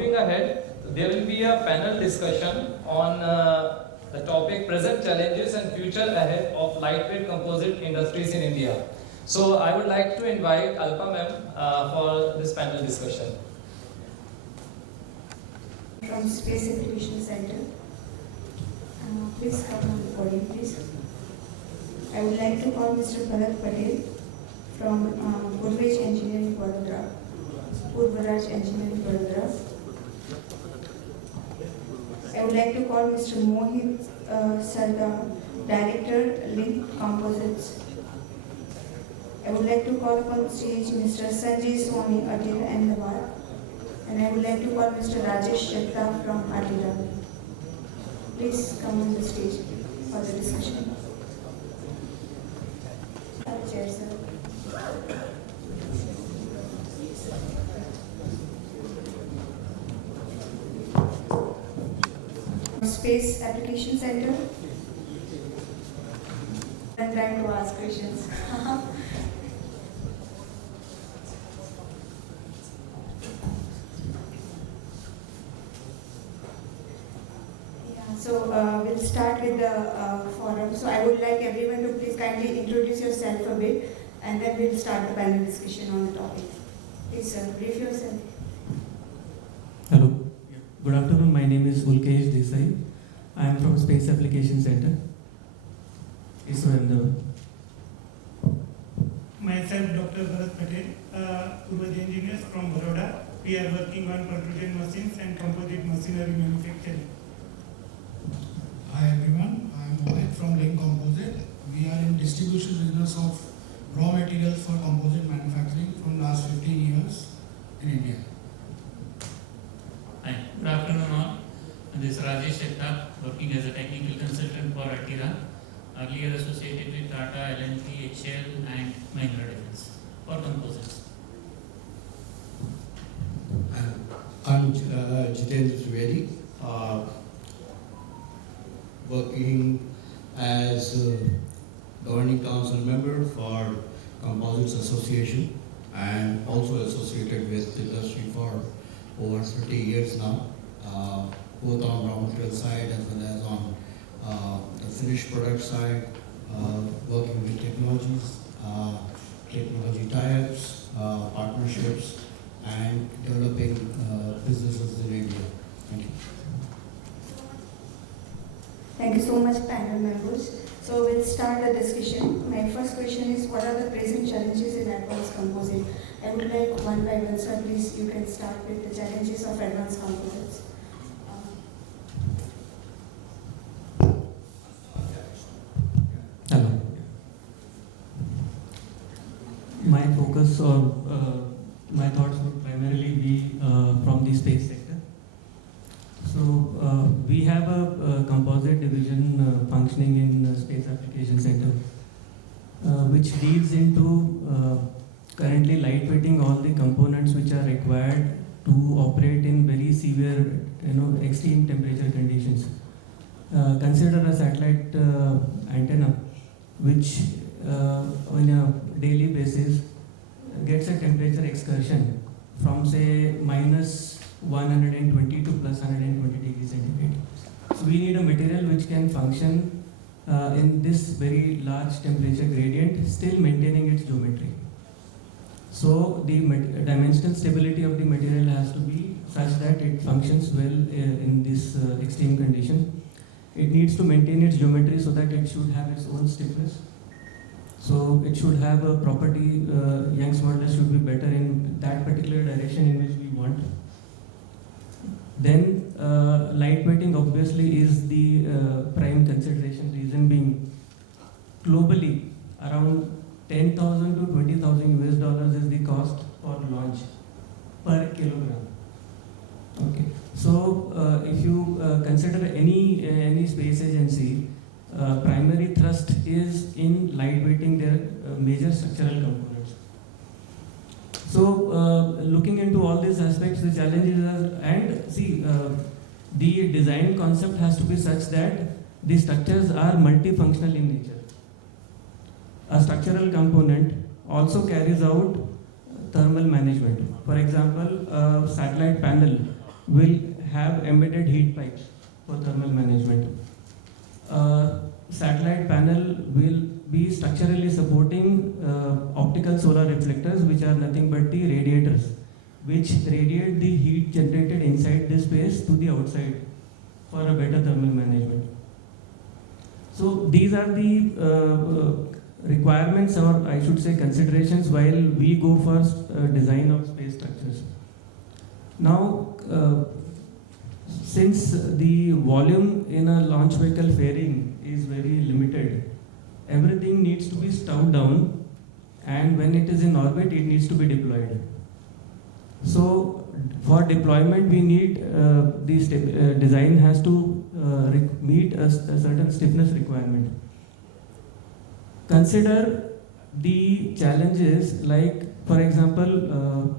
moving ahead, there will be a panel discussion on the topic present challenges and future ahead of lightweight composite industries in India. So I would like to invite Alpa ma'am for this panel discussion. From Space Application Center. Please come on the podium, please. I would like to call Mr. Bharat Patel from Purvaj Engineering Vadodara. Purvaraj Engineering Vadodara. I would like to call Mr. Mohit Sardar, Director, Link Composites. I would like to call upon stage Mr. Sanjay Swami, Atil Ahmedabad. And I would like to call Mr. Rajesh Shetla from Atira. Please come on the stage for the discussion. Chair, sir. Space Application Center. I'm trying to ask questions. So we'll start with the forum. So I would like everyone to please kindly introduce yourself a bit, and then we'll start the panel discussion on the topic. Please, sir, brief yourself. Hello. Good afternoon. My name is Ulkesh Desai. I am from Space Application Center. Myself, Dr. Bharat Patel, Purvaj Engineers from Vadodara. We are working on prototype machines and composite machinery manufacturing. Hi everyone, I am Mohit from Link Composite. We are in distribution business of raw materials for composite manufacturing from last 15 years in India. Hi, good afternoon all. This is Rajesh Shetla, working as a technical consultant for Atira, earlier associated with Tata, L&T, HL and Mahindra Defense for composites. I'm Jitendra Trivedi, working as a governing council member for Composites Association and also associated with the industry for over 30 years now, both on raw material side as well as on the finished product side, working with technologies, technology tie-ups, partnerships, and developing businesses in India. Thank you. Thank you so much, panel members. So we'll start the discussion. My first question is, what are the present challenges in advanced composite? I would like one by one, sir, please, you can start with the challenges of advanced composites. Hello. My focus or my thoughts would primarily be from the space sector. So we have a composite division functioning in Space Application Center, which leads into currently lightweighting all the components which are required to operate in very severe, extreme temperature conditions. Consider a satellite antenna, which on a daily basis gets a temperature excursion from say minus 120 to plus 120 degrees centigrade. So we need a material which can function in this very large temperature gradient, still maintaining its geometry. So the dimensional stability of the material has to be such that it functions well in this extreme condition. It needs to maintain its geometry so that it should have its own stiffness. So it should have a property, Young's modulus should be better in that particular direction in which we want. Then lightweighting obviously is the prime consideration, reason being globally around 10,000 to 20,000 US dollars is the cost for launch per kilogram. Okay, so if you consider any space agency, primary thrust is in lightweighting their major structural components. So looking into all these aspects, the challenges are, and see, the design concept has to be such that the structures are multifunctional in nature. A structural component also carries out thermal management. For example, a satellite panel will have embedded heat pipes for thermal management. Satellite panel will be structurally supporting optical solar reflectors, which are nothing but the radiators, which radiate the heat generated inside the space to the outside for a better thermal management. So these are the requirements, or I should say considerations, while we go for design of space structures. Now, since the volume in a launch vehicle fairing is very limited, everything needs to be stowed down, and when it is in orbit, it needs to be deployed. So, for deployment, we need the design has to meet a certain stiffness requirement. Consider the challenges, like, for example,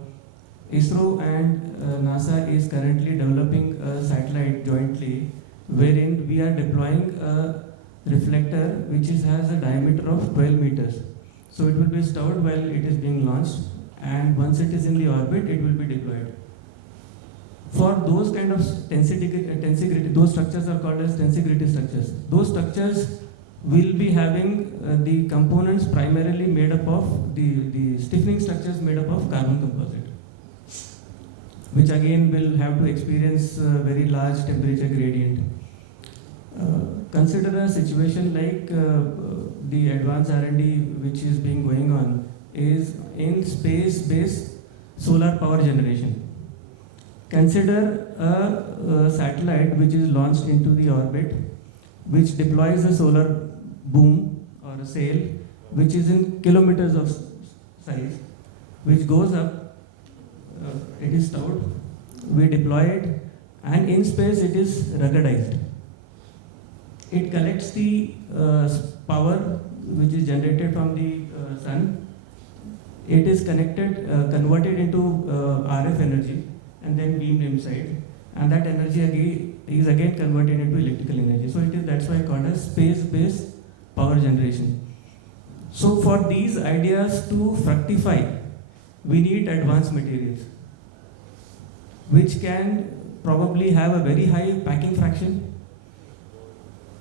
ISRO and NASA is currently developing a satellite jointly, wherein we are deploying a reflector which has a diameter of 12 meters. So it will be stored while it is being launched, and once it is in the orbit, it will be deployed. For those kind of tensegrity, those structures are called as tensegrity structures. Those structures will be having the components primarily made up of the stiffening structures made up of carbon composite, which again will have to experience a very large temperature gradient. Consider a situation like the advanced R&D which is being going on is in space-based solar power generation. Consider a satellite which is launched into the orbit, which deploys a solar boom or a sail which is in kilometers of size, which goes up, it is stowed, we deploy it, and in space it is ruggedized. It collects the power which is generated from the sun. It is converted into RF energy and then beamed inside, and that energy is again converted into electrical energy. So that's why called as space-based power generation. So for these ideas to fructify, we need advanced materials, which can probably have a very high packing fraction.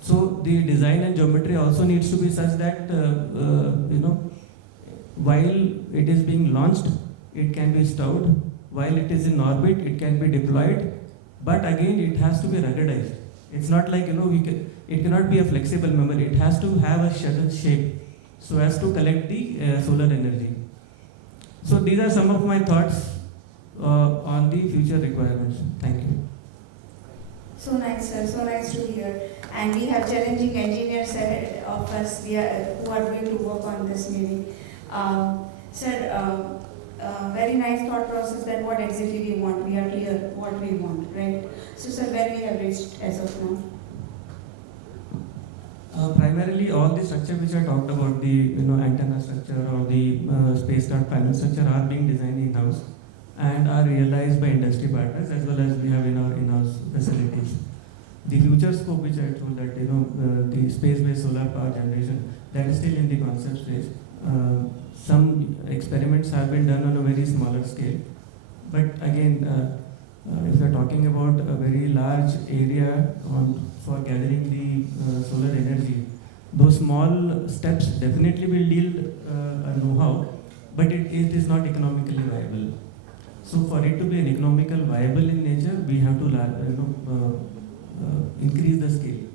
So the design and geometry also needs to be such that while it is being launched, it can be stowed. While it is in orbit, it can be deployed. But again, it has to be ruggedized. It's not like it cannot be a flexible memory. It has to have a certain shape so as to collect the solar energy. So these are some of my thoughts on the future requirements. Thank you. So nice, sir. So nice to hear. And we have challenging engineers ahead of us who are going to work on this meeting. Sir, very nice thought process that what exactly we want. We are clear what we want, right? So, sir, where we have reached as of now? Primarily, all the structure which I talked about, the antenna structure or the spacecraft panel structure, are being designed in-house and are realized by industry partners, as well as we have in our in-house facilities. The future scope, which I told that the space-based solar power generation, that is still in the concept stage. Some experiments have been done on a very smaller scale, but again, if we are talking about a very large area for gathering the solar energy, those small steps definitely will yield a know-how, but it is not economically viable. So for it to be an economical viable in nature, we have to increase the scale.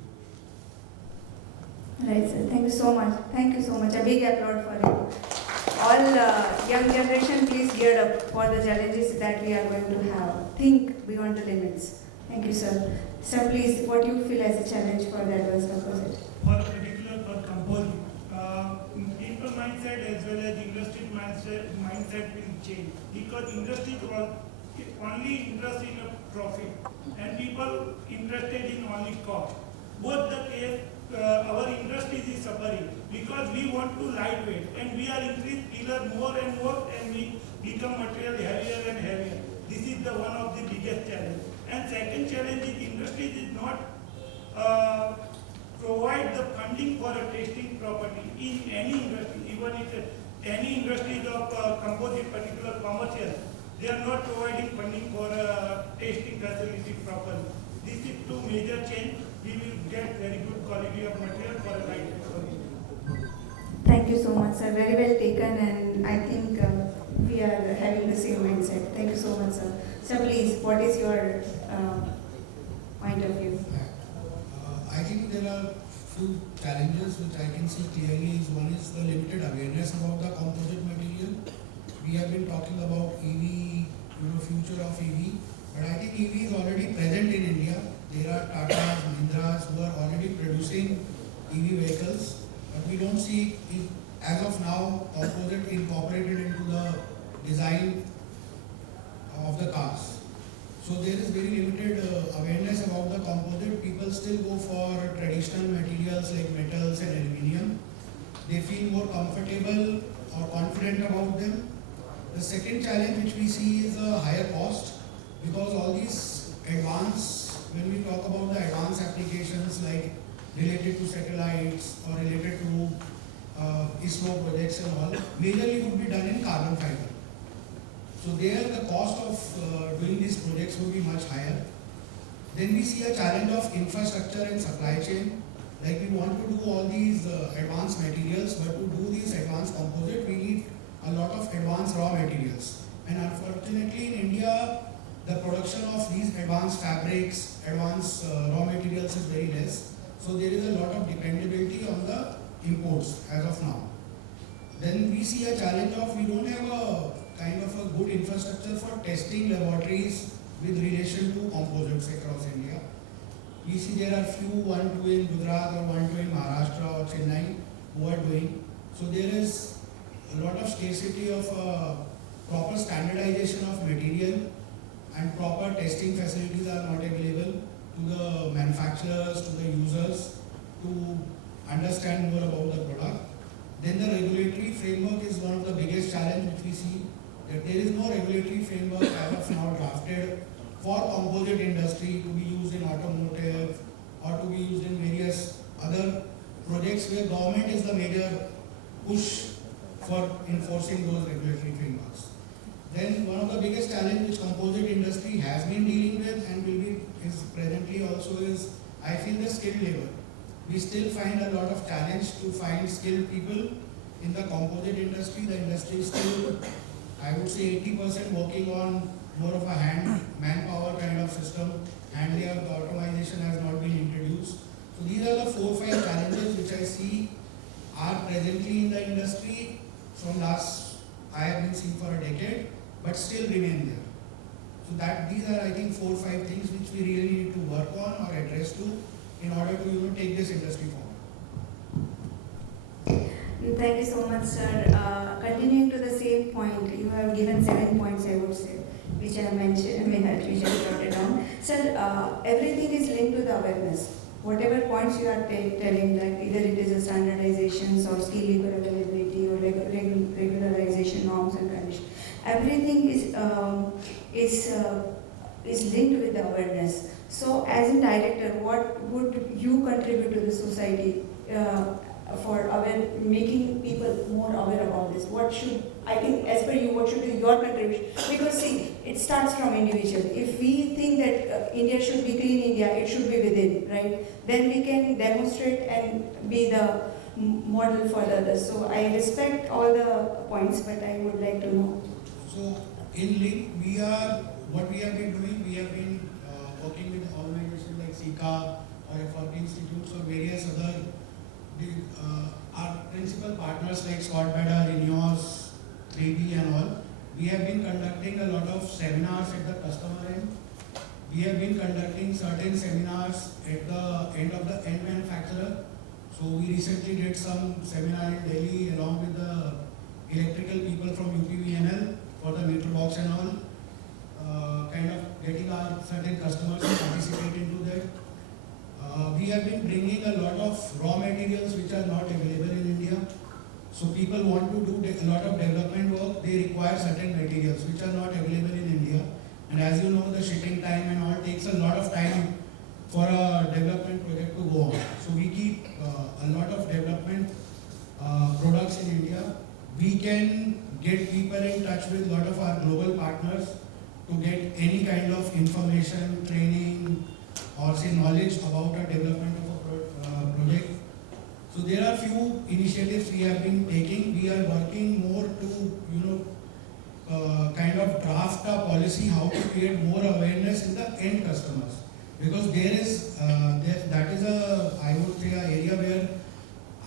Right, sir. Thank you so much. Thank you so much. A big applaud for you. All young generation, please gear up for the challenges that we are going to have. Think beyond the limits. Thank you, sir. Sir, please, what do you feel as a challenge for the advanced composite? For composite, people mindset as well as industry mindset will change, because industry only interested in a profit and people interested in only cost. Both the case, our industry is suffering because we want to lightweight and we are increased pillar more and more and we become material heavier and heavier. This is the one of the biggest challenge. And second challenge is industry did not provide the funding for a testing property in any industry, even if any industry of composite, particular commercial. they are not providing funding for testing facility properly. These are two major change. We will get very good quality of material for a lightweight solution. Thank you so much, sir. Very well taken, and I think we are having the same mindset. Thank you so much, sir. Sir, please, what is your point of view? I think there are few challenges which I can see clearly. One is the limited awareness about the composite material. We have been talking about EV, future of EV, but I think EV is already present in India. There are Tatas, Mahindras who are already producing EV vehicles, but we don't see it, as of now, composite incorporated into the design of the cars. So there is very limited awareness about the composite. People still go for traditional materials like metals and aluminium. They feel more comfortable or confident about them. The second challenge which we see is a higher cost, because all these when we talk about the advanced applications like related to satellites or related to ISRO projects and all, majorly would be done in carbon fiber. So there the cost of doing these projects would be much higher. Then we see a challenge of infrastructure and supply chain. Like we want to do all these advanced materials, but to do these advanced composite, we need a lot of advanced raw materials. And unfortunately in India, the production of these advanced fabrics, advanced raw materials is very less. So there is a lot of dependability on the imports as of now. Then we see a challenge of we don't have a kind of a good infrastructure for testing laboratories with relation to composites across India. We see there are few, 1, 2 in Gujarat or 1, 2 in Maharashtra or Chennai who are doing. So there is a lot of scarcity of proper standardization of material, and proper testing facilities are not available to the manufacturers, to the users to understand more about the product. Then the regulatory framework is one of the biggest challenges which we see, that there is no regulatory framework as of now drafted for composite industry to be used in automotive or to be used in various other projects where government is the major push for enforcing those regulatory frameworks. Then one of the biggest challenges which composite industry has been dealing with and is presently also is, I feel, the skilled labor. We still find a lot of challenge to find skilled people in the composite industry. The industry is still, I would say, 80% working on more of a hand manpower kind of system, and the automation has not been introduced. So these are the 4 or 5 challenges which I see are presently in the industry from last, I have been seeing for a decade, but still remain there. So these are, I think, 4 or 5 things which we really need to work on or address to in order to take this industry forward. Thank you so much, sir. Continuing to the same point, you have given 7 points, I would say, which I have mentioned, which I jotted down. Sir, everything is linked to the awareness. Whatever points you are telling, like either it is a standardizations or skill labor availability or regularization norms and conditions, everything is linked with the awareness. So, as a director, what would you contribute to the society for making people more aware about this? What should, I think, as per you, what should be your contribution? Because see, it starts from individual. If we think that India should be clean India, it should be within, right? Then we can demonstrate and be the model for the others. So I respect all the points, but I would like to know. So in LINC, what we have been doing, we have been working with organizations like CECA or FRP institutes or various other our principal partners like Scott Bedder, Ineos, 3B and all. We have been conducting a lot of seminars at the customer end. We have been conducting certain seminars at the end of the end manufacturer. So we recently did some seminar in Delhi along with the electrical people from UPVNL for the meter box and all, kind of getting our certain customers to participate into that. We have been bringing a lot of raw materials which are not available in India. So people want to do a lot of development work, they require certain materials which are not available in India. And as you know, the shipping time and all takes a lot of time for a development project to go on. So we keep a lot of development products in India. We can get people in touch with a lot of our global partners to get any kind of information, training, or say knowledge about a development of a project. So there are few initiatives we have been taking. We are working more to, kind of draft a policy how to create more awareness in the end customers. Because that is I would say, an area where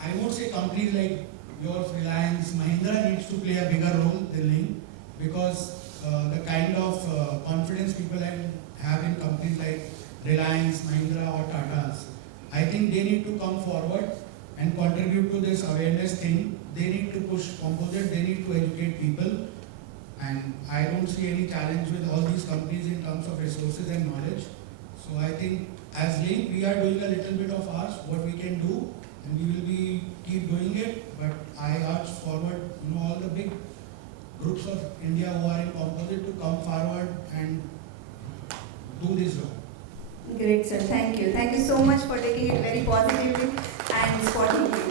I would say companies like yours, Reliance, Mahindra needs to play a bigger role than Link, because the kind of confidence people have in companies like Reliance, Mahindra or Tata's, I think they need to come forward and contribute to this awareness thing. They need to push composite, they need to educate people, and I don't see any challenge with all these companies in terms of resources and knowledge. So I think as Link, we are doing a little bit of ours, what we can do, and we will keep doing it. But I urge forward, all the big groups of India who are in composite to come forward and do this job. Great, sir. Thank you. Thank you so much for taking it very positively and sportingly.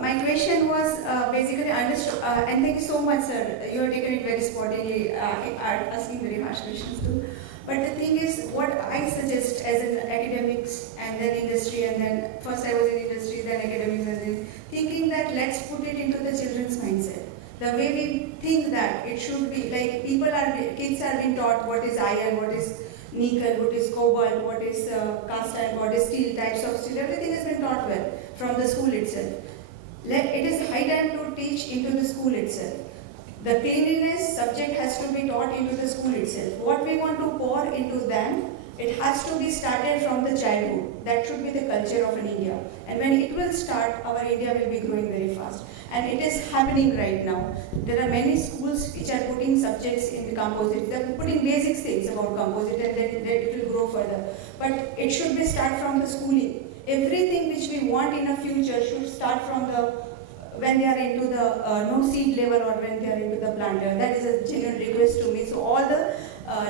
My question was basically understood, and thank you so much, sir. You have taken it very sportingly, asking very harsh questions too. But the thing is, what I suggest as an academics and then industry, and then first I was in industry, then academics, and then thinking that let's put it into the children's mindset. The way we think that it should be, like kids are being taught what is iron, what is nickel, what is cobalt, what is cast iron, what is steel, types of steel, everything has been taught well from the school itself. It is high time to teach into the school itself. The cleanliness subject has to be taught into the school itself. What we want to pour into them, it has to be started from the childhood. That should be the culture of an India. And when it will start, our India will be growing very fast. And it is happening right now. There are many schools which are putting subjects in the composite. They are putting basic things about composite, and then it will grow further. But it should be start from the schooling. Everything which we want in a future should start from when they are into the seed level, or when they are into the planter. That is a genuine request to me. So all the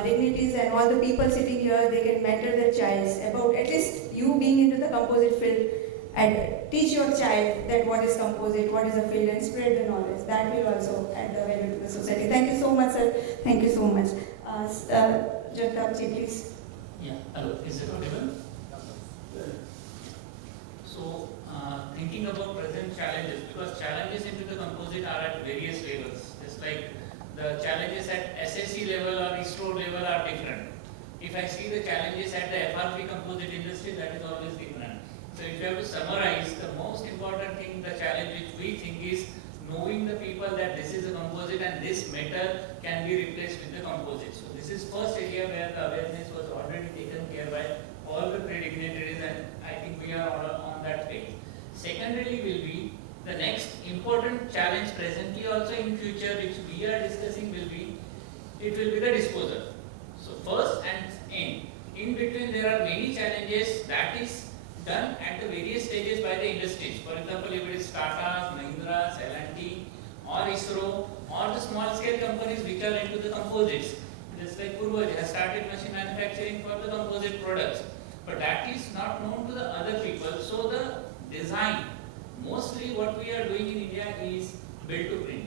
dignities and all the people sitting here, they can mentor their child about at least you being into the composite field, and teach your child that what is composite, what is a field, and spread the knowledge. That will also add the value to the society. Thank you so much, sir. Thank you so much. Jagtapji, please. Yeah, hello, is it audible? So, thinking about present challenges, because challenges into the composite are at various levels. Just like the challenges at SSC level or ISRO level are different. If I see the challenges at the FRP composite industry, that is always different. So if you have to summarize, the most important thing, the challenge which we think is knowing the people that this is a composite and this metal can be replaced with the composite. So this is first area where the awareness was already taken care by all the pre-dignitaries, and I think we are on that page. Secondarily will be the next important challenge presently, also in future, which we are discussing, will be the disposal. So first and end. In between there are many challenges that is done at the various stages by the industries. For example, if it is Tata, Mahindra, CINC, or ISRO, or the small scale companies which are into the composites, just like Purvaj has started machine manufacturing for the composite products. But that is not known to the other people. So the design, mostly what we are doing in India is build to print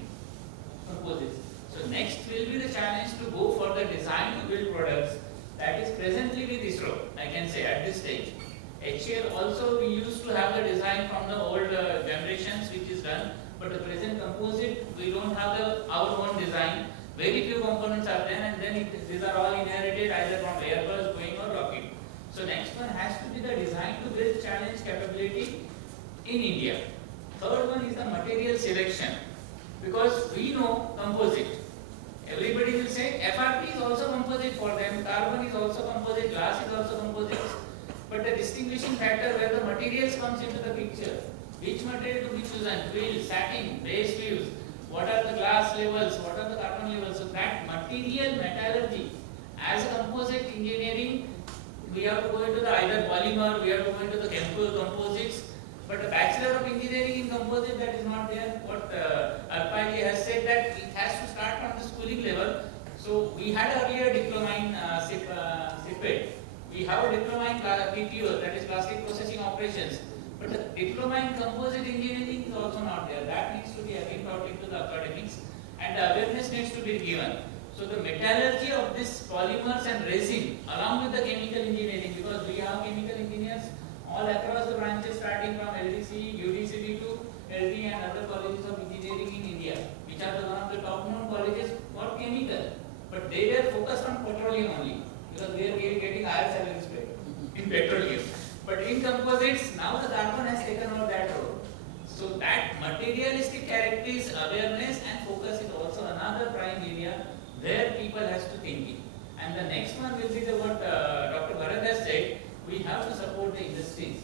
composites. So next will be the challenge to go for the design to build products. That is presently with ISRO, I can say at this stage. HCL also, we used to have the design from the old generations which is done, but the present composite, we don't have our own design. Very few components are there, and then these are all inherited either from Airbus, Boeing or Lockheed. So next one has to be the design to build challenge capability in India. Third one is the material selection, because we know composite. Everybody will say FRP is also composite for them, carbon is also composite, glass is also composite. But the distinguishing factor where the materials comes into the picture, which material to be chosen, quill, satin, base views, what are the glass levels, what are the carbon levels. So that material metallurgy, as a composite engineering, we have to go into the either polymer, we have to go into the chemical composites. But a Bachelor of Engineering in Composite, that is not there. What Alpaji has said, that it has to start from the schooling level. So we had earlier diploma in CIPET. We have a diploma in PPO, that is plastic processing operations. But the diploma in composite engineering is also not there. That needs to be again taught into the academics, and the awareness needs to be given. So the metallurgy of this polymers and resin, along with the chemical engineering, because we have chemical engineers all across the branches, starting from LDC, UDCD to LD and other colleges of engineering in India, which are one of the top known colleges for chemical. But they were focused on petroleum only, because they are getting higher salaries paid in petroleum. But in composites, now the carbon has taken over that role. So that materialistic characteristics, awareness and focus is also another prime area where people has to think in. And the next one will be the what Dr. Bharat has said, we have to support the industries.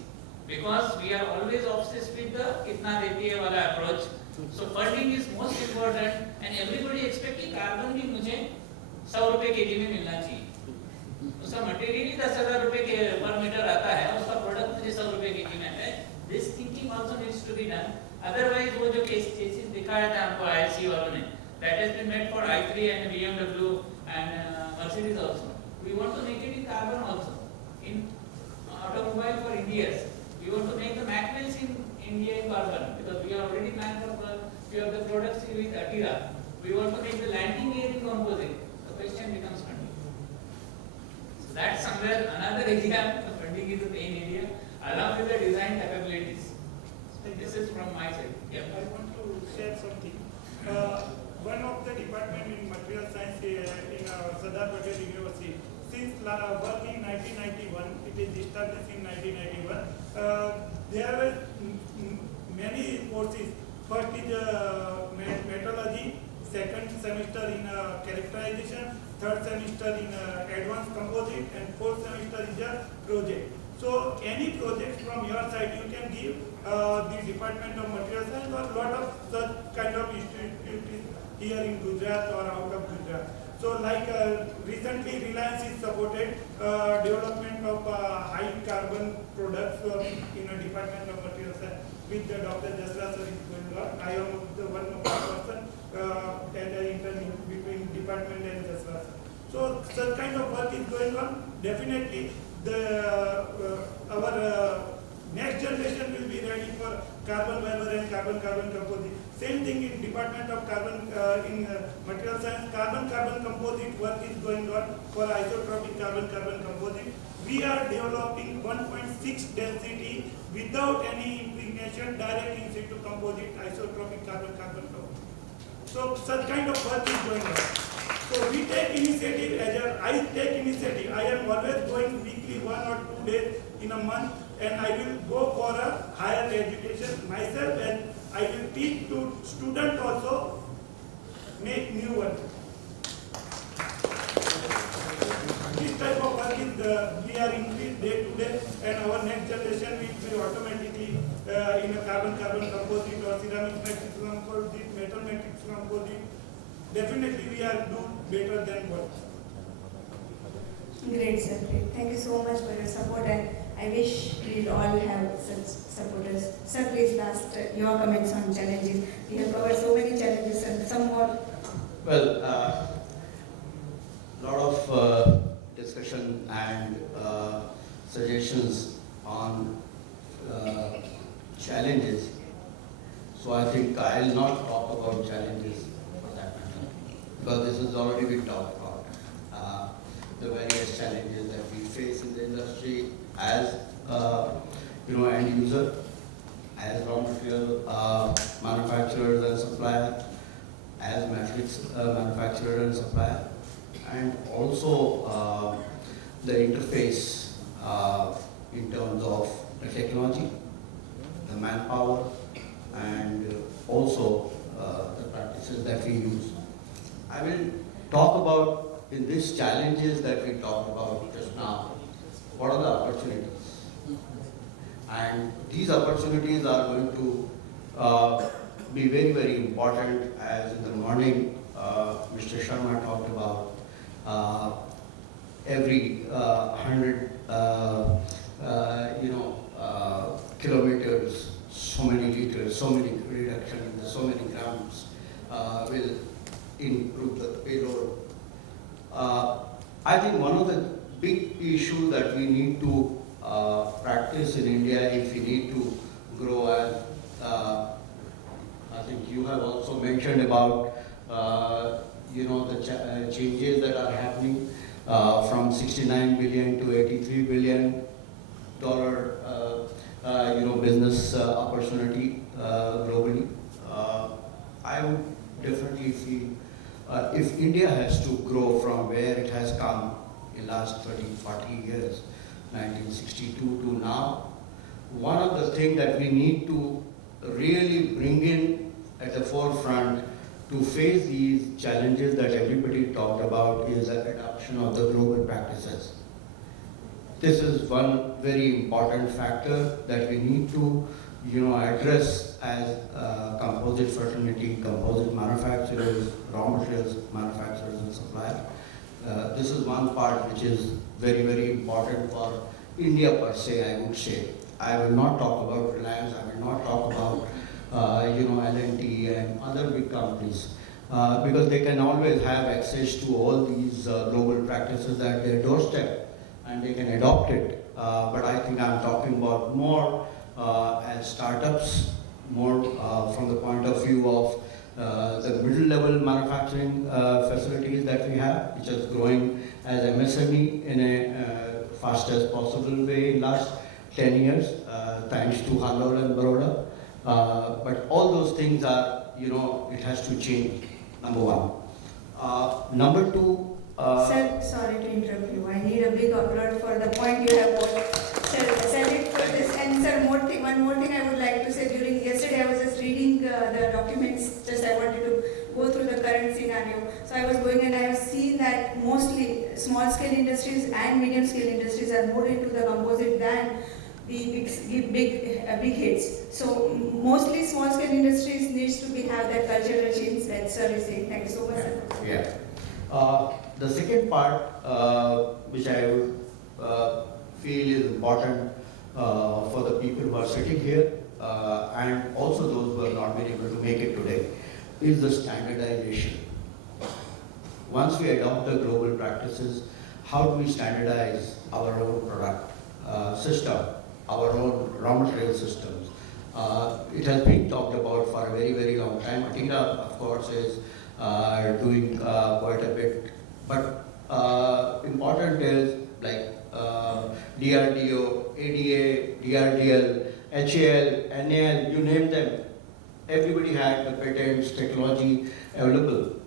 Because we are always obsessed with the kitna deti hai wala approach. So funding is most important, and everybody expect कि carbon भी मुझे 100 रुपए kg में मिलना चाहिए. उसका material ही 10,000 रुपए के पर मीटर आता है, उसका प्रोडक्ट मुझे 100 रुपए kg में आता है. This thinking also needs to be done. Otherwise वो जो cases दिखाया था हमको IC वालों ने, that has been made for i3 and BMW and Mercedes also. We want to make it in carbon also. In automobile for India's, we want to make the Mac wheels in India in carbon, because we are already we have the products with Atira. We want to make the landing gear in composite. The question becomes funding. So that's somewhere another area. The funding is the main area, along with the design capabilities. So this is from my side. Yeah. I want to share something. One of the department in material science in Sardar Patel University, since work in 1991, it is established in 1991. There were many courses. First is metallurgy, second semester in characterization, third semester in advanced composite, and fourth semester is a project. So any project from your side you can give the Department of Material Science, or lot of such kind of institutes here in Gujarat or out of Gujarat. So like recently Reliance is supported development of high carbon products in a Department of Material Science with Dr. Jasra sir is going on. I am the one of the person and I intern between department and Jasra sir. So such kind of work is going on. Definitely our next generation will be ready for carbon fiber and carbon composite. Same thing in Department of Carbon in Material Science, carbon composite work is going on for isotropic carbon composite. We are developing 1.6 density without any impregnation, direct in situ composite isotropic carbon composite. So such kind of work is going on. So we take initiative, I take initiative. I am always going weekly 1 or 2 days in a month, and I will go for a higher education myself, and I will teach to students also, make new one. This type of work is we are increased day to day, and our next generation will be automatically in a carbon composite or ceramic matrix composite, metal matrix composite. Definitely we are do better than what. Great, sir. Great. Thank you so much for your support, and I wish we'll all have such supporters. Sir, please last your comments on challenges. We have covered so many challenges and some more. Well, lot of discussion and suggestions on challenges. So I think I'll not talk about challenges for that matter, because this has already been talked about. The various challenges that we face in the industry as end user, as raw material manufacturers and supplier, as matrix manufacturer and supplier, and also the interface in terms of the technology, the manpower, and also the practices that we use. I will talk about, in these challenges that we talked about just now, what are the opportunities? And these opportunities are going to be very, very important. As in the morning, Mr. Sharma talked about every 100 kilometers, so many liters, so many reduction, so many grams will improve the payload. I think one of the big issues that we need to practice in India, if we need to grow as I think you have also mentioned about the changes that are happening from 69 billion to 83 billion dollar business opportunity globally. I would definitely feel if India has to grow from where it has come in last 30, 40 years, 1962 to now, one of the things that we need to really bring in at the forefront to face these challenges that everybody talked about is the adoption of the global practices. This is one very important factor that we need to address as composite fraternity, composite manufacturers, raw materials manufacturers and suppliers. This is one part which is very, very important for India per se, I would say. I will not talk about Reliance, I will not talk about L&T and other big companies because they can always have access to all these global practices at their doorstep and they can adopt it. But I think I'm talking about more as startups, more from the point of view of the middle level manufacturing facilities that we have, which is growing as MSME in a fastest possible way in last 10 years, thanks to Halol and Baroda. But all those things are, it has to change, number one. Number two. Sir, sorry to interrupt you. I need a big applaud for the point you have put. Sir, it for this. And sir, one more thing I would like to say. Yesterday I was just reading the documents. Just I wanted to go through the current scenario. So I was going and I have seen that mostly small scale industries and medium scale industries are more into the composite than the big hits. So mostly small scale industries needs to have that cultural change that sir is saying. Thank you so much, sir. Yeah. The second part, which I would feel is important for the people who are sitting here and also those who have not been able to make it today, is the standardization. Once we adopt the global practices, how do we standardize our own product system, our own raw material systems? It has been talked about for a very, very long time. Atina, of course, is doing quite a bit. But important is like DRDO, ADA, DRDL, HAL, NAL, you name them. Everybody had the patents, technology available.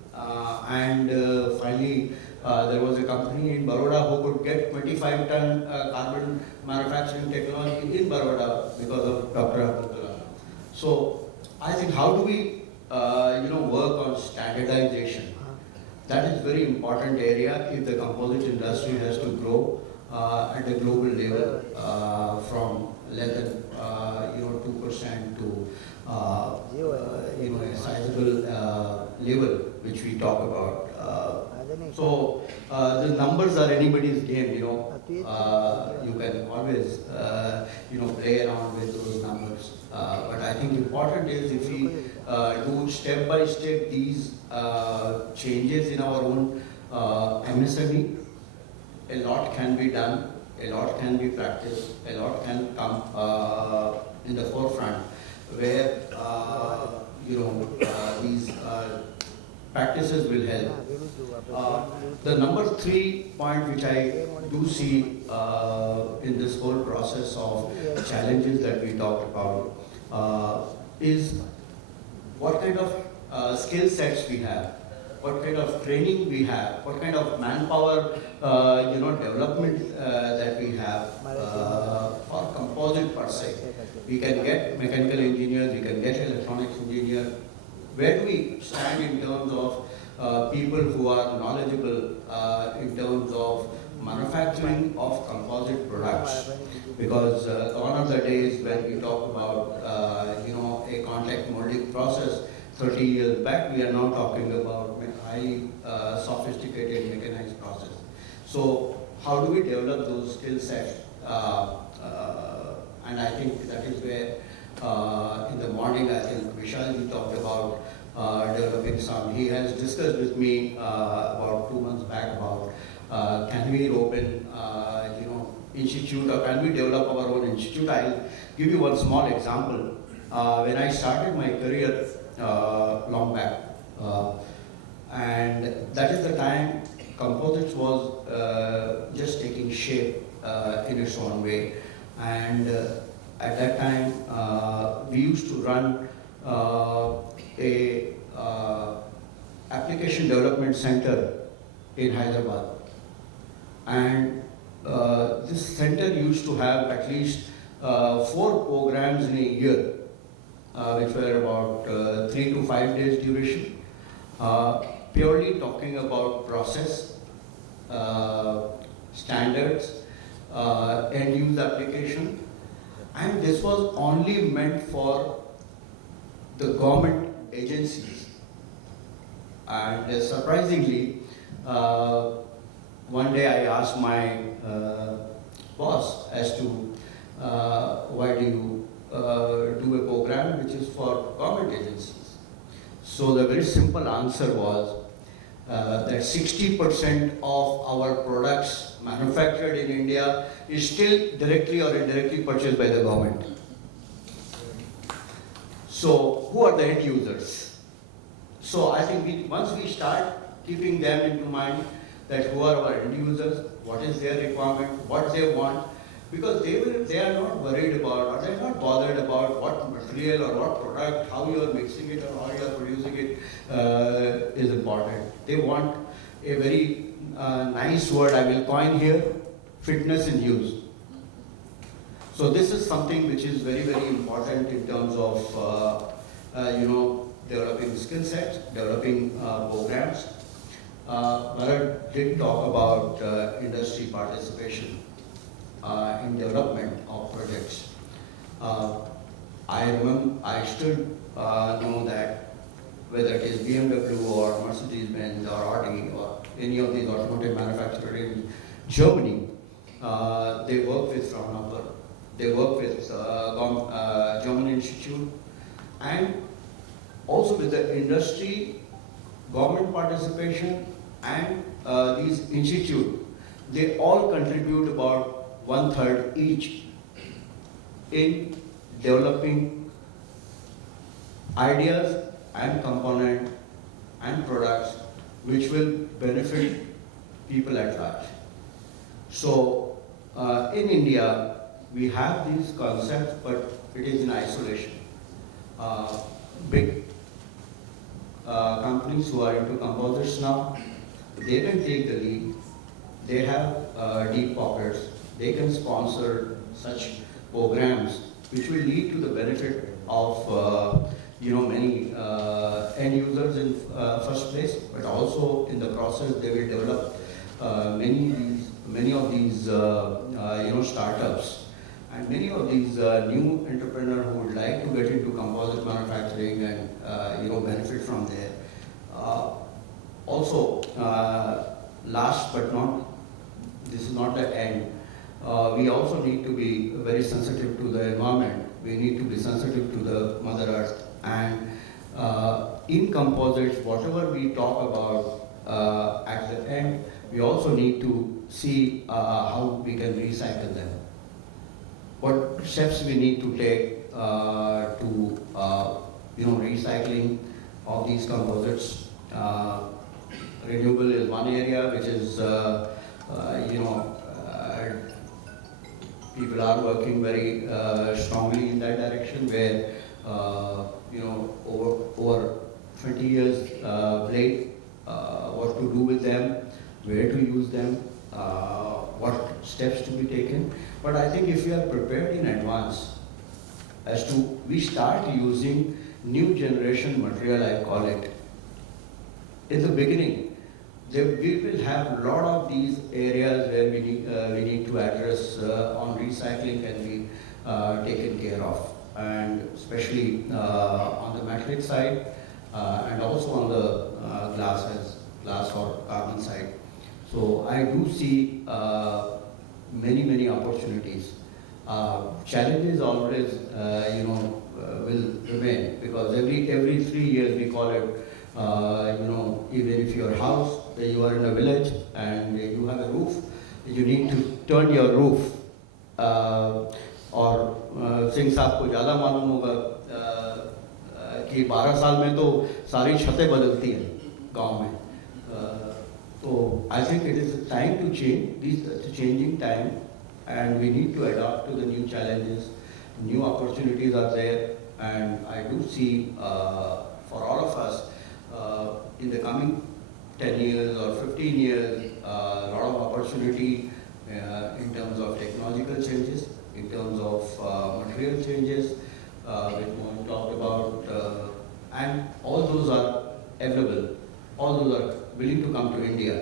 Finally, there was a company in Baroda who could get 25-ton carbon manufacturing technology in Baroda because of Dr. Abdul Kalam. So I think how do we work on standardization? That is very important area if the composite industry has to grow at a global level from less than 2% to a sizable level which we talk about. So the numbers are anybody's game. You can always play around with those numbers. But I think important is if we do step by step these changes in our own MSME, a lot can be done, a lot can be practiced, a lot can come in the forefront where these practices will help. The number 3 point which I do see in this whole process of challenges that we talked about is what kind of skill sets we have, what kind of training we have, what kind of manpower development that we have for composite per se. We can get mechanical engineers, we can get electronics engineers. Where do we stand in terms of people who are knowledgeable in terms of manufacturing of composite products? Because gone are the days when we talk about a contact molding process 30 years back. We are now talking about highly sophisticated mechanized process. So how do we develop those skill sets? And I think that is where in the morning, I think Vishal talked about developing some. He has discussed with me about 2 months back about can we open institute, or can we develop our own institute? I'll give you one small example. When I started my career long back, and that is the time Composites was just taking shape in its own way. And at that time, we used to run a application development center in Hyderabad. And this center used to have at least 4 programs in a year, which were about 3 to 5 days duration, purely talking about process, standards, end-use application. And this was only meant for the government agencies. And surprisingly, one day I asked my boss as to why do you do a program which is for government agencies. So the very simple answer was that 60% of our products manufactured in India is still directly or indirectly purchased by the government. So who are the end users? So I think once we start keeping them into mind, that who are our end users, what is their requirement, what they want, because they are not worried about, or they are not bothered about what material or what product, how you are mixing it or how you are producing it is important. They want a very nice word I will coin here, fitness in use. So this is something which is very, very important in terms of developing skill sets, developing programs. Bharat did talk about industry participation in development of projects. I still know that whether it is BMW or Mercedes-Benz or Audi or any of these automotive manufacturers in Germany, they work with Fraunhofer, they work with German Institute, and also with the industry, government participation, and these institutes. They all contribute about 1/3 each in developing ideas and components and products which will benefit people at large. So in India, we have these concepts, but it is in isolation. Big companies who are into composites now, they can take the lead. They have deep pockets. They can sponsor such programs which will lead to the benefit of many end users in first place, but also in the process they will develop many of these startups, and many of these new entrepreneurs who would like to get into composite manufacturing and benefit from there. Also, last but not, this is not the end. We also need to be very sensitive to the environment. We need to be sensitive to the Mother Earth. And in composites, whatever we talk about at the end, we also need to see how we can recycle them. What steps we need to take to recycling of these composites. Renewable is one area which is people are working very strongly in that direction, where over 20 years played what to do with them, where to use them, what steps to be taken. But I think if we are prepared in advance as to we start using new generation material, I call it, in the beginning, we will have a lot of these areas where we need to address on recycling can be taken care of, and especially on the metallic side and also on the glass or carbon side. So I do see many opportunities. Challenges always will remain, because every 3 years we call it. Even if your house, you are in a village and you have a roof, you need to turn your roof और सिंह साहब को ज़्यादा मालूम होगा कि 12 साल में तो सारी छतें बदलती हैं गांव में. तो I think it is time to change, this changing time, and we need to adapt to the new challenges. New opportunities are there, and I do see for all of us in the coming 10 years or 15 years a lot of opportunity in terms of technological changes, in terms of material changes, which we talked about, and all those are available. All those are willing to come to India,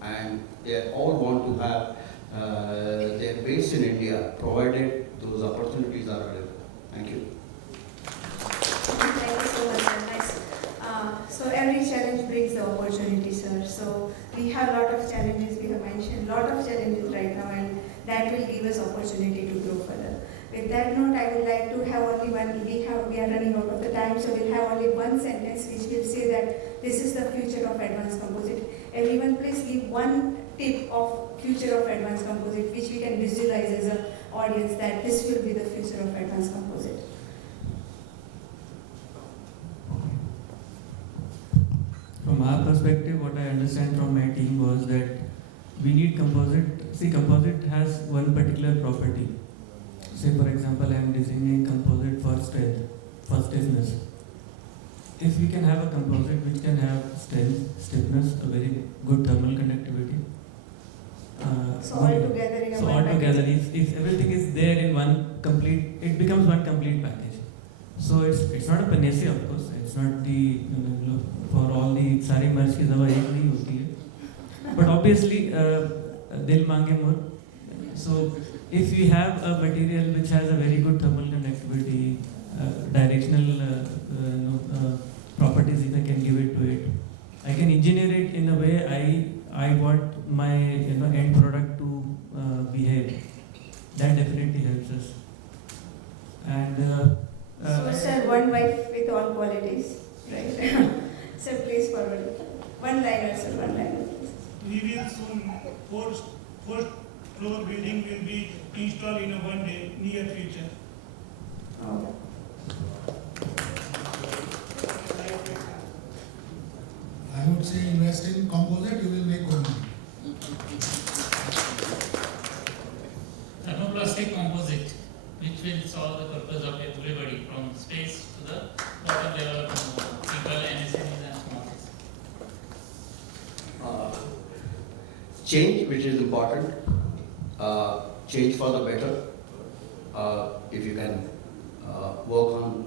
and they all want to have their base in India, provided those opportunities are available. Thank you. Thank you so much, sir. Nice. So every challenge brings the opportunity, sir. So we have a lot of challenges. We have mentioned a lot of challenges right now, and that will give us opportunity to grow further. With that note, I would like to have only one. We are running out of the time, so we'll have only one sentence which will say that this is the future of advanced composite. Everyone, please give one tip of future of advanced composite, which we can visualize as an audience that this will be the future of advanced composite. From our perspective, what I understand from my team was that we need composite. See, composite has one particular property. Say, for example, I am designing composite for strength, for stiffness. If we can have a composite which can have strength, stiffness, a very good thermal conductivity. So all together in a So one all package. together, if everything is there in one complete, it becomes one complete package. So it's not a panacea, of course. It's not the for all the सारी मर्ज की दवा एक नहीं होती है. But obviously, दिल मांगे मोर. So if we have a material which has a very good thermal conductivity, directional properties, if I can give it to it, I can engineer it in a way I want my end product to behave. That definitely helps us. And So sir, one wife with all qualities, right? Sir, please forward. One liner, sir, one liner. We will soon, fourth floor building will be installed in a one day, near future. Okay. I would say invest in composite, you will make good money. Thermoplastic composite, which will solve the purpose of everybody from space to the bottom level of people, MSMEs and small. Change, which is important, change for the better. If you can work on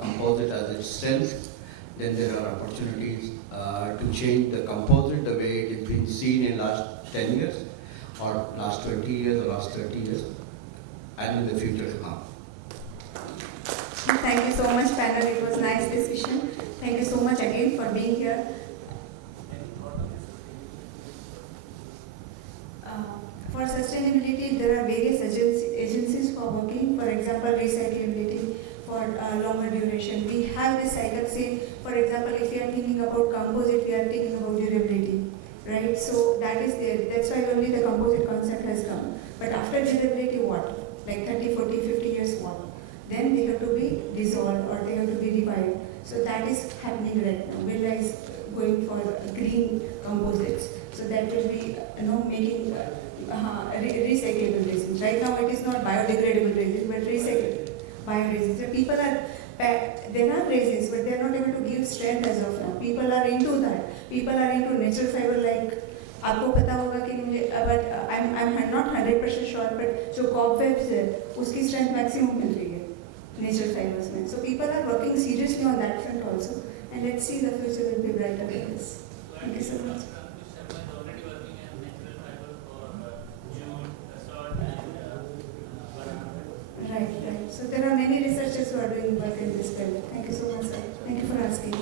composite as its strength, then there are opportunities to change the composite the way it has been seen in last 10 years, or last 20 years, or last 30 years, and in the future to come. Thank you so much, panel. It was nice discussion. Thank you so much again for being here. For sustainability, there are various agencies for working. For example, recyclability for longer duration. We have this cycle. Say, for example, if you are thinking about composite, we are thinking about durability, right? So that is there. That's why only the composite concept has come. But after durability, what? Like 30, 40, 50 years, what? Then they have to be dissolved or they have to be revived. So that is happening right now. Birla is going for green composites. So that will be, making recyclable resins. Right now it is not biodegradable resins, but recyclable bioresins. So people are, there are resins, but they are not able to give strength as of now. People are into that. People are into natural fiber like, आपको पता होगा कि मुझे, but I'm not 100% sure, but जो cobwebs है, उसकी strength maximum मिल रही है natural fibers में. So people are working seriously on that front also, and let's see the future will be brighter than this. Thank you so much. Right. So there are many researchers who are doing work in this field. Thank you so much, sir. Thank you for asking.